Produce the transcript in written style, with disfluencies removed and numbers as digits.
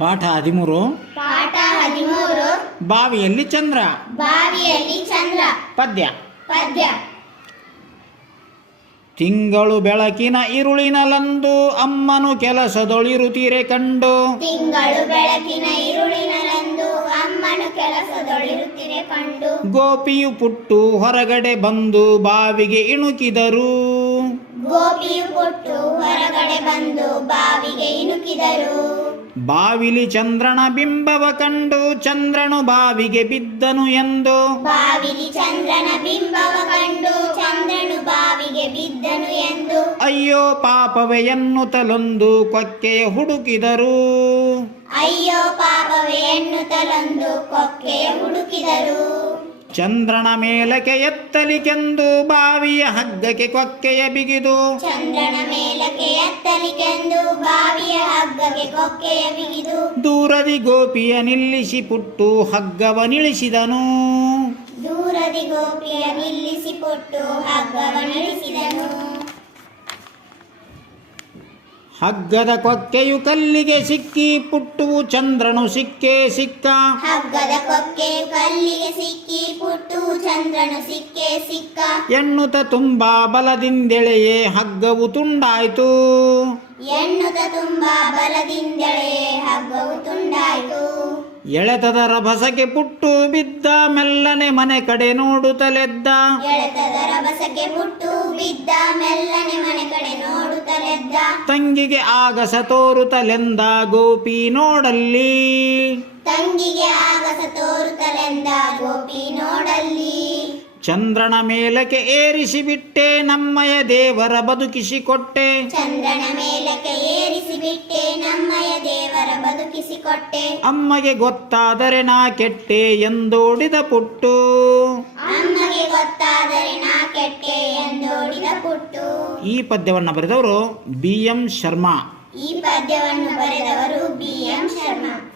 ಪಾಠ 13. ಪಾಠ 13. ಬಾವಿಯಲ್ಲಿ ಚಂದ್ರ. ಬಾವಿಯಲ್ಲಿ ಚಂದ್ರ. ಪದ್ಯ. ಪದ್ಯ. ತಿಂಗಳು ಬೆಳಕಿನ ಇರುಳಿನಲಂದು ಅಮ್ಮನು ಕೆಲಸದೊಳಿರುತ್ತೀರೆ ಕಂಡು. ತಿಂಗಳು ಬೆಳಕಿನ ಇರುಳಿನಲಂದು ಅಮ್ಮನು ಕೆಲಸದೊಳಿರುತ್ತೀರೆ ಕಂಡು. ಗೋಪಿಯು ಪುಟ್ಟು ಹೊರಗಡೆ ಬಂದು ಬಾವಿಗೆ ಇಣುಕಿದರು. ಗೋಪಿಯು ಪುಟ್ಟು ಹೊರಗಡೆ ಬಂದು ಬಾವಿಗೆ ಇಣುಕಿದರು. ಬಾವಿಲಿ ಚಂದ್ರನ ಬಿಂಬವ ಕಂಡು ಚಂದ್ರನು ಬಾವಿಗೆ ಬಿದ್ದನು ಎಂದು. ಬಾವಿಲಿ ಚಂದ್ರನ ಬಿಂಬವ ಕಂಡು ಚಂದ್ರನು ಬಾವಿಗೆ ಬಿದ್ದನು ಎಂದು. ಅಯ್ಯೋ ಪಾಪವೇ ಎನ್ನುತ್ತಲೊಂದು ಕೊಕ್ಕೆಯ ಹುಡುಕಿದರು. ಅಯ್ಯೋ ಪಾಪವೇ ಎನ್ನುತ್ತಲೊಂದು ಕೊಕ್ಕೆಯ ಹುಡುಕಿದರು. ಚಂದ್ರನ ಮೇಲಕ್ಕೆ ಎತ್ತಲಿಕೆಂದು ಬಾವಿಯ ಹಗ್ಗಕ್ಕೆ ಕೊಕ್ಕೆಯ ಬಿಗಿದು. ಚಂದ್ರನ ಮೇಲಕ್ಕೆ ಎತ್ತಲಿಕೆಂದು ಬಾವಿಯ ಹಗ್ಗಕ್ಕೆ ಕೊಕ್ಕೆಯ ಬಿಗಿದು. ದೂರದಿ ಗೋಪಿಯ ನಿಲ್ಲಿಸಿ ಪುಟ್ಟು ಹಗ್ಗವನಿಳಿಸಿದನು. ದೂರದಿ ಗೋಪಿಯ ನಿಲ್ಲಿಸಿ ಪುಟ್ಟು ಹಗ್ಗವನಿಳಿಸಿದನು. ಹಗ್ಗದ ಕೊಕ್ಕೆಯು ಕಲ್ಲಿಗೆ ಸಿಕ್ಕಿ ಪುಟ್ಟುವು ಚಂದ್ರನು ಸಿಕ್ಕೇ ಸಿಕ್ಕ. ಹಗ್ಗದ ಕೊಕ್ಕೆಯು ಕಲ್ಲಿಗೆ ಸಿಕ್ಕಿ ಪುಟ್ಟು ಚಂದ್ರನು ಸಿಕ್ಕೇ ಸಿಕ್ಕ. ಎನ್ನುತ್ತ ತುಂಬಾ ಬಲದಿಂದೆಳೆಯೇ ಹಗ್ಗವು ತುಂಡಾಯ್ತು. ಎನ್ನುತ್ತ ತುಂಬಾ ಬಲದಿಂದೆಳೆಯೇ ಹಗ್ಗವು ತುಂಡಾಯ್ತು. ಎಳೆತದ ರಭಸಕ್ಕೆ ಪುಟ್ಟು ಬಿದ್ದ ಮೆಲ್ಲನೆ ಮನೆ ಕಡೆ ನೋಡುತ್ತಲೆದ್ದ. ಎಳೆತದ ರಭಸಕ್ಕೆ ಪುಟ್ಟು ಬಿದ್ದ ಮೆಲ್ಲನೆ ಮನೆ ಕಡೆ ನೋಡುತ್ತಲೆದ್ದ. ತಂಗಿಗೆ ಆಗಸ ತೋರುತ್ತಲೆಂದ ಗೋಪಿ ನೋಡಲ್ಲಿ. ತಂಗಿಗೆ ಆಗಸ ತೋರುತ್ತಲೆಂದ ಗೋಪಿ ನೋಡಲ್ಲಿ. ಚಂದ್ರನ ಮೇಲಕ್ಕೆ ಏರಿಸಿ ಬಿಟ್ಟೆ ನಮ್ಮಯ ದೇವರ ಬದುಕಿಸಿಕೊಟ್ಟೆ. ಚಂದ್ರನ ಮೇಲಕ್ಕೆ ಏರಿಸಿ ಬಿಟ್ಟೆ ನಮ್ಮಯ ದೇವರ ಬದುಕಿಸಿಕೊಟ್ಟೆ. ಅಮ್ಮಗೆ ಗೊತ್ತಾದರೆ ನಾ ಕೆಟ್ಟೆ ಎಂದೋಡಿದ ಪುಟ್ಟು. ಅಮ್ಮಗೆ ಗೊತ್ತಾದರೆ ನಾ ಕೆಟ್ಟೆ ಎಂದೋಡಿದ ಪುಟ್ಟು. ಈ ಪದ್ಯವನ್ನು ಬರೆದವರು BM ಶರ್ಮಾ. ಈ ಪದ್ಯವನ್ನು ಬರೆದವರು BM ಶರ್ಮಾ.